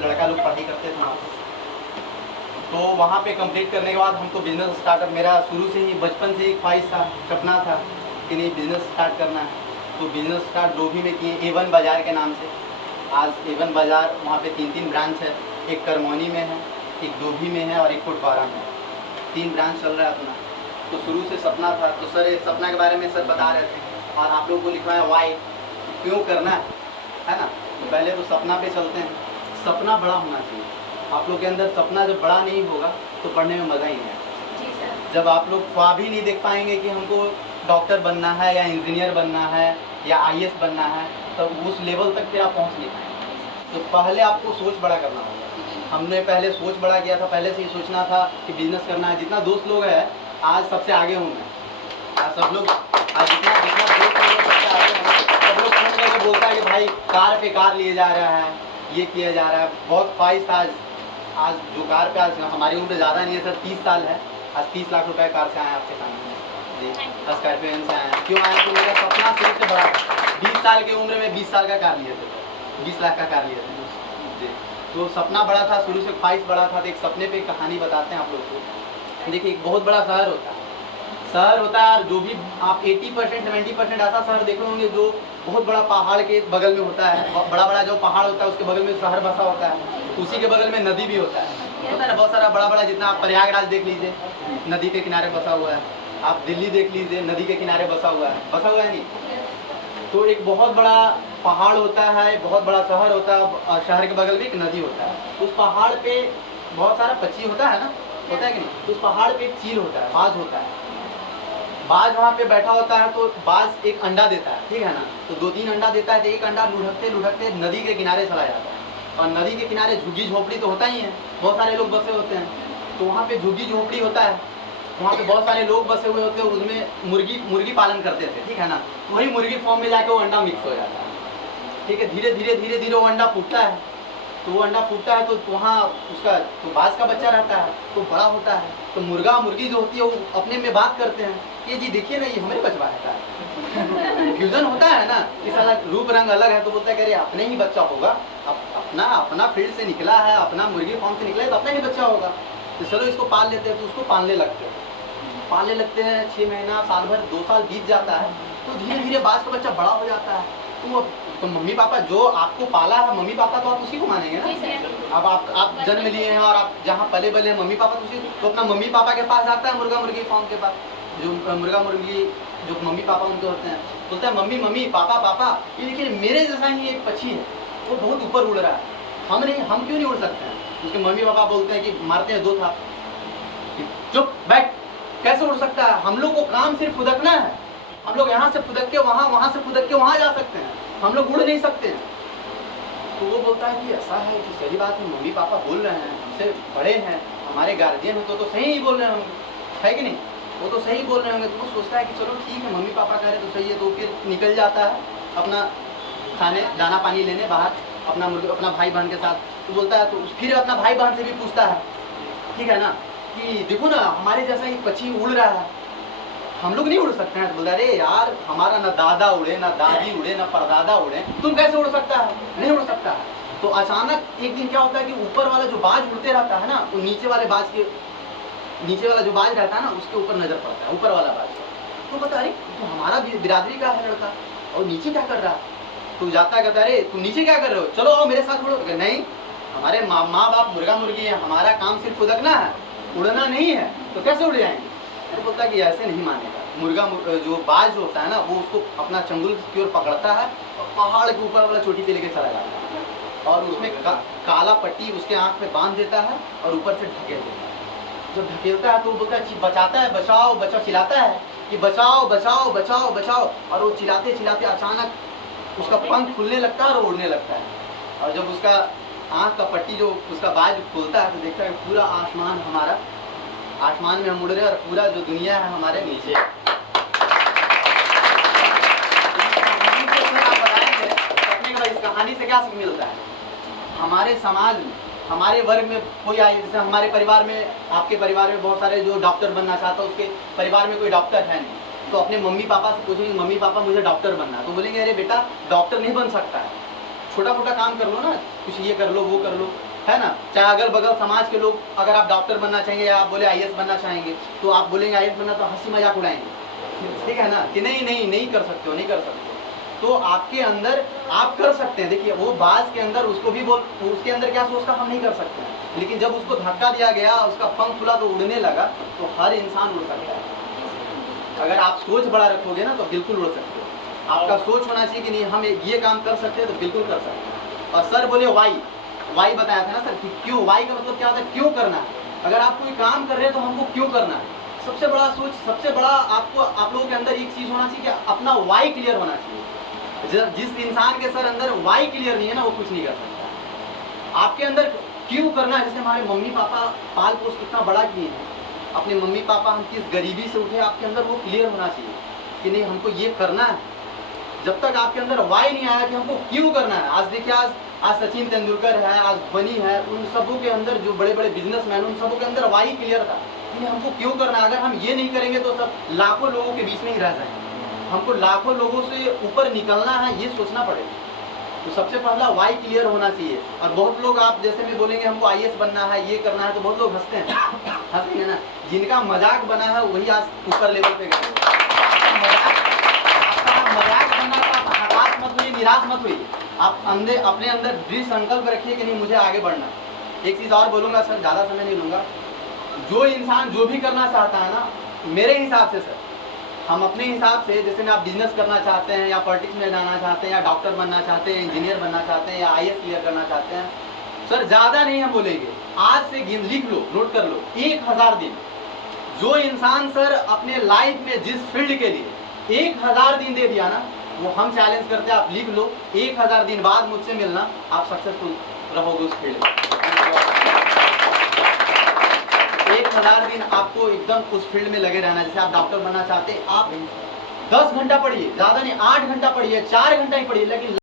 लड़का लोग पढ़ाई करते थे वहाँ पे। तो वहाँ पे कंप्लीट करने के बाद हमको बिज़नेस स्टार्टअप, मेरा शुरू से ही बचपन से ही ख्वाहिश था, सपना था कि नहीं बिज़नेस स्टार्ट करना है। तो बिज़नेस स्टार्ट डोभी में किए, A1 बाज़ार के नाम से। आज A1 बाज़ार वहाँ पे 3 ब्रांच है, एक करमौनी में है, एक डोभी में है और एक फुटपारा में है। 3 ब्रांच चल रहा है अपना। तो शुरू से सपना था, तो सर इस सपना के बारे में सर बता रहे थे और आप लोगों को लिखवाया वाई, क्यों करना है ना। तो पहले तो सपना पे चलते हैं। सपना बड़ा होना चाहिए आप लोग के अंदर। सपना जब बड़ा नहीं होगा तो पढ़ने में मज़ा ही नहीं आएगा। जब आप लोग ख्वाब ही नहीं देख पाएंगे कि हमको डॉक्टर बनना है या इंजीनियर बनना है या IAS बनना है, तो उस लेवल तक फिर आप पहुंच नहीं पाएंगे। तो पहले आपको सोच बड़ा करना होगा। हमने पहले सोच बड़ा किया था, पहले से ही सोचना था कि बिजनेस करना है। जितना दोस्त लोग हैं आज सबसे आगे हूँ मैं। आज सब लोग, आज जितना दोस्त लोग सबसे आगे हैं। सब लोग फोन करके बोलता है कि भाई कार पे कार लिए जा रहा है, ये किया जा रहा है। बहुत ख्वाहिश था। आज जो कार पे, आज हमारी उम्र ज़्यादा नहीं है सर, 30 साल है। आज 30 लाख रुपए कार से आए आपके सामने जी, स्कॉर्पियो से आए। क्यों आए? तो मेरा सपना शुरू से बड़ा। 20 साल की उम्र में 20 साल का कार लिए थे, 20 लाख का कार लिए थे जी। तो सपना बड़ा था, शुरू से ख्वाहिश बड़ा था। तो एक सपने पे कहानी बताते हैं आप लोग को। देखिए एक बहुत बड़ा शहर होता है, शहर होता है, और जो भी आप 80% 70% ऐसा शहर देख रहे होंगे जो बहुत बड़ा पहाड़ के बगल में होता है। बड़ा बड़ा जो पहाड़ होता है उसके बगल में शहर बसा होता है, उसी के बगल में नदी भी होता है ना। बहुत सारा बड़ा बड़ा, जितना आप प्रयागराज देख लीजिए नदी के किनारे बसा हुआ है, आप दिल्ली देख लीजिए नदी के किनारे बसा हुआ है नहीं। तो एक बहुत बड़ा पहाड़ होता है, बहुत बड़ा शहर होता है, और शहर के बगल में एक नदी होता है। उस पहाड़ पे बहुत सारा पक्षी होता है ना, होता है कि नहीं। तो उस पहाड़ पे एक चील होता है, बाज होता है। बाज वहाँ पे बैठा होता है। तो बाज एक अंडा देता है, ठीक है ना। तो 2-3 अंडा देता है। तो एक अंडा लुढ़कते लुढ़कते नदी के किनारे चला जाता है। और नदी के किनारे झुग्गी झोपड़ी तो होता ही है, बहुत सारे लोग बसे होते हैं। तो वहाँ पे झुग्गी झोपड़ी होता है, वहाँ पे बहुत सारे लोग बसे हुए होते हैं। उसमें मुर्गी पालन करते थे, ठीक है ना। तो वही मुर्गी फॉर्म में जाके वो अंडा मिक्स हो जाता है, ठीक है। धीरे धीरे वो अंडा फूटता है। तो वो अंडा फूटता है तो वहाँ उसका तो बाज का बच्चा रहता है, तो बड़ा होता है। तो मुर्गा मुर्गी जो होती है वो अपने में बात करते हैं कि जी देखिए ना, ये हमें बचवा रहता है। फ्यूजन होता है ना, इस अलग रूप रंग अलग है। तो बोलता है कि अरे अपने ही बच्चा होगा, अपना फील्ड से निकला है, अपना मुर्गी फार्म से निकला है, तो अपना ही बच्चा होगा। तो चलो इसको पाल लेते हैं। तो उसको पालने लगते हैं 6 महीना, साल भर, 2 साल बीत जाता है। तो धीरे धीरे बाज का बच्चा बड़ा हो जाता है। तो मम्मी पापा जो आपको पाला है, मम्मी पापा तो आप उसी को मानेंगे ना। अब आप जन्म लिए हैं और आप जहाँ पले बले हैं, मम्मी पापा तो उसी, तो अपना मम्मी पापा के पास जाता है मुर्गा मुर्गी फार्म के पास। जो मुर्गा मुर्गी जो मम्मी पापा उनके होते हैं, बोलता है मम्मी मम्मी पापा पापा, ये देखिए मेरे जैसा ही एक पक्षी है, वो बहुत ऊपर उड़ रहा है, हम क्यों नहीं उड़ सकते हैं। उसके मम्मी पापा बोलते हैं कि मारते हैं 2 था, चुप बैठ, कैसे उड़ सकता है। हम लोग को काम सिर्फ फुदकना है। हम लोग यहाँ से फुदक के वहाँ, वहाँ से फुदक के वहाँ जा सकते हैं, हम लोग उड़ नहीं सकते हैं। तो वो बोलता है कि ऐसा है कि सही बात है, मम्मी पापा बोल रहे हैं, हमसे बड़े हैं, हमारे गार्जियन हैं, तो सही ही बोल रहे होंगे, है कि नहीं। वो तो सही बोल रहे होंगे। तो वो सोचता है कि चलो ठीक है, मम्मी पापा कह रहे तो सही है। तो फिर निकल जाता है अपना खाने दाना पानी लेने बाहर, अपना भाई बहन के साथ। तो बोलता है, तो फिर अपना भाई बहन से भी पूछता है, ठीक है ना, कि देखो ना हमारे जैसा एक पक्षी उड़ रहा है, हम लोग नहीं उड़ सकते हैं। तो बोलता है अरे यार, हमारा ना दादा उड़े, ना दादी उड़े, ना परदादा उड़े, तुम कैसे उड़ सकता है, नहीं उड़ सकता है। तो अचानक एक दिन क्या होता है कि ऊपर वाला जो बाज उड़ते रहता है ना, वो नीचे वाले बाज के, नीचे वाला जो बाज रहता है ना, उसके ऊपर नजर पड़ता है, ऊपर वाला बाज। तो बता अरे तो हमारा बिरादरी का है लड़का, और नीचे क्या कर रहा है। तो जाता है, कहता है अरे तुम नीचे क्या कर रहे हो, चलो आओ मेरे साथ उड़ो। नहीं, हमारे माँ बाप मुर्गा मुर्गी है, हमारा काम सिर्फ फुदकना है, उड़ना नहीं है, तो कैसे उड़ जाएंगे। तो बोलता है कि ऐसे नहीं मानेगा। मुर्गा जो बाज होता है ना, वो उसको अपना चंगुल की ओर पकड़ता है और पहाड़ के ऊपर वाला चोटी पे लेके चला जाता है, और उसमें काला पट्टी उसके आँख में बांध देता है और ऊपर से ढकेल देता है। जब ढकेलता है तो वो बोलता है, बचाता है, बचाओ बचाओ, चिल्लाता है कि बचाओ बचाओ बचाओ बचाओ। और वो चिल्लाते चिल्लाते अचानक उसका पंख खुलने लगता है और उड़ने लगता है। और जब उसका आँख का पट्टी जो उसका बाज खोलता है तो देखता है पूरा आसमान हमारा, आसमान में हम उड़ रहे हैं और पूरा जो दुनिया है हमारे नीचे। इस कहानी से क्या सीख मिलता है। हमारे समाज में, हमारे वर्ग में कोई आए, जैसे हमारे परिवार में, आपके परिवार में बहुत सारे जो डॉक्टर बनना चाहता है, उसके परिवार में कोई डॉक्टर है नहीं, तो अपने मम्मी पापा से पूछेंगे मम्मी पापा मुझे डॉक्टर बनना है, तो बोलेंगे अरे बेटा डॉक्टर नहीं बन सकता है, छोटा मोटा काम कर लो ना, कुछ ये कर लो वो कर लो। है ना। चाहे अगल बगल समाज के लोग, अगर आप डॉक्टर बनना चाहेंगे या आप बोले आईएएस बनना चाहेंगे, तो आप बोलेंगे आईएएस बनना, तो हंसी मजाक उड़ाएंगे, ठीक है ना, कि नहीं नहीं नहीं कर सकते हो, नहीं कर सकते हो। तो आपके अंदर आप कर सकते हैं। देखिए वो बाज के अंदर उसको भी बोल, उसके अंदर क्या सोचता हम नहीं कर सकते हैं, लेकिन जब उसको धक्का दिया गया, उसका पंख खुला तो उड़ने लगा, तो हर इंसान उड़ सकता है। अगर आप सोच बड़ा रखोगे ना तो बिल्कुल उड़ सकते हो। आपका सोच होना चाहिए कि नहीं हम ये काम कर सकते हैं, तो बिल्कुल कर सकते हैं। और सर बोले वाई बताया था ना सर कि क्यों, वाई का मतलब क्या होता है, क्यों करना है। अगर आप कोई काम कर रहे हैं तो हमको क्यों करना है। सबसे बड़ा सोच, सबसे बड़ा आपको, आप लोगों के अंदर एक चीज होना चाहिए कि अपना वाई क्लियर होना चाहिए। जिस इंसान के सर अंदर वाई क्लियर नहीं है ना, वो कुछ नहीं कर सकता। आपके अंदर क्यों करना है, जैसे हमारे मम्मी पापा पाल पोस कितना बड़ा किए हैं, अपने मम्मी पापा हम किस गरीबी से उठे, आपके अंदर वो क्लियर होना चाहिए कि नहीं हमको ये करना है। जब तक आपके अंदर वाई नहीं आया कि हमको क्यों करना है। आज देखिए, आज सचिन तेंदुलकर है, आज धोनी है, उन सबों के अंदर, जो बड़े बड़े बिजनेसमैन, उन सबों के अंदर वाई क्लियर था कि हमको क्यों करना है। अगर हम ये नहीं करेंगे तो सब लाखों लोगों के बीच में ही रह जाएंगे। हमको लाखों लोगों से ऊपर निकलना है, ये सोचना पड़ेगा। तो सबसे पहला वाई क्लियर होना चाहिए। और बहुत लोग, आप जैसे भी बोलेंगे हमको आईएएस बनना है, ये करना है, तो बहुत लोग हंसते हैं, हंसेंगे ना। जिनका मजाक बना है वही आज ऊपर लेवल पे गए। आपका मजाक बनना था, आप हताश मत हुई, निराश मत हुई। आप अपने अंदर दृढ़ संकल्प रखिए कि नहीं मुझे आगे बढ़ना। एक चीज और बोलूंगा सर, ज्यादा समय नहीं लूंगा। जो इंसान जो भी करना चाहता है ना, मेरे हिसाब से सर, हम अपने हिसाब से, जैसे में आप बिजनेस करना चाहते हैं, या पॉलिटिक्स में जाना चाहते हैं, या डॉक्टर बनना चाहते हैं, इंजीनियर बनना चाहते हैं, या आईएएस क्लियर करना चाहते हैं, सर ज्यादा नहीं हम बोलेंगे, आज से लिख लो, नोट कर लो, 1000 दिन। जो इंसान सर अपने लाइफ में जिस फील्ड के लिए 1000 दिन दे दिया ना, वो हम चैलेंज करते हैं, आप लिख लो, 1000 दिन बाद मुझसे मिलना, आप सक्सेसफुल रहोगे उस फील्ड में। 1000 दिन आपको एकदम उस फील्ड में लगे रहना। जैसे आप डॉक्टर बनना चाहते हैं, आप 10 घंटा पढ़िए, ज्यादा नहीं, 8 घंटा पढ़िए, 4 घंटा ही पढ़िए, लेकिन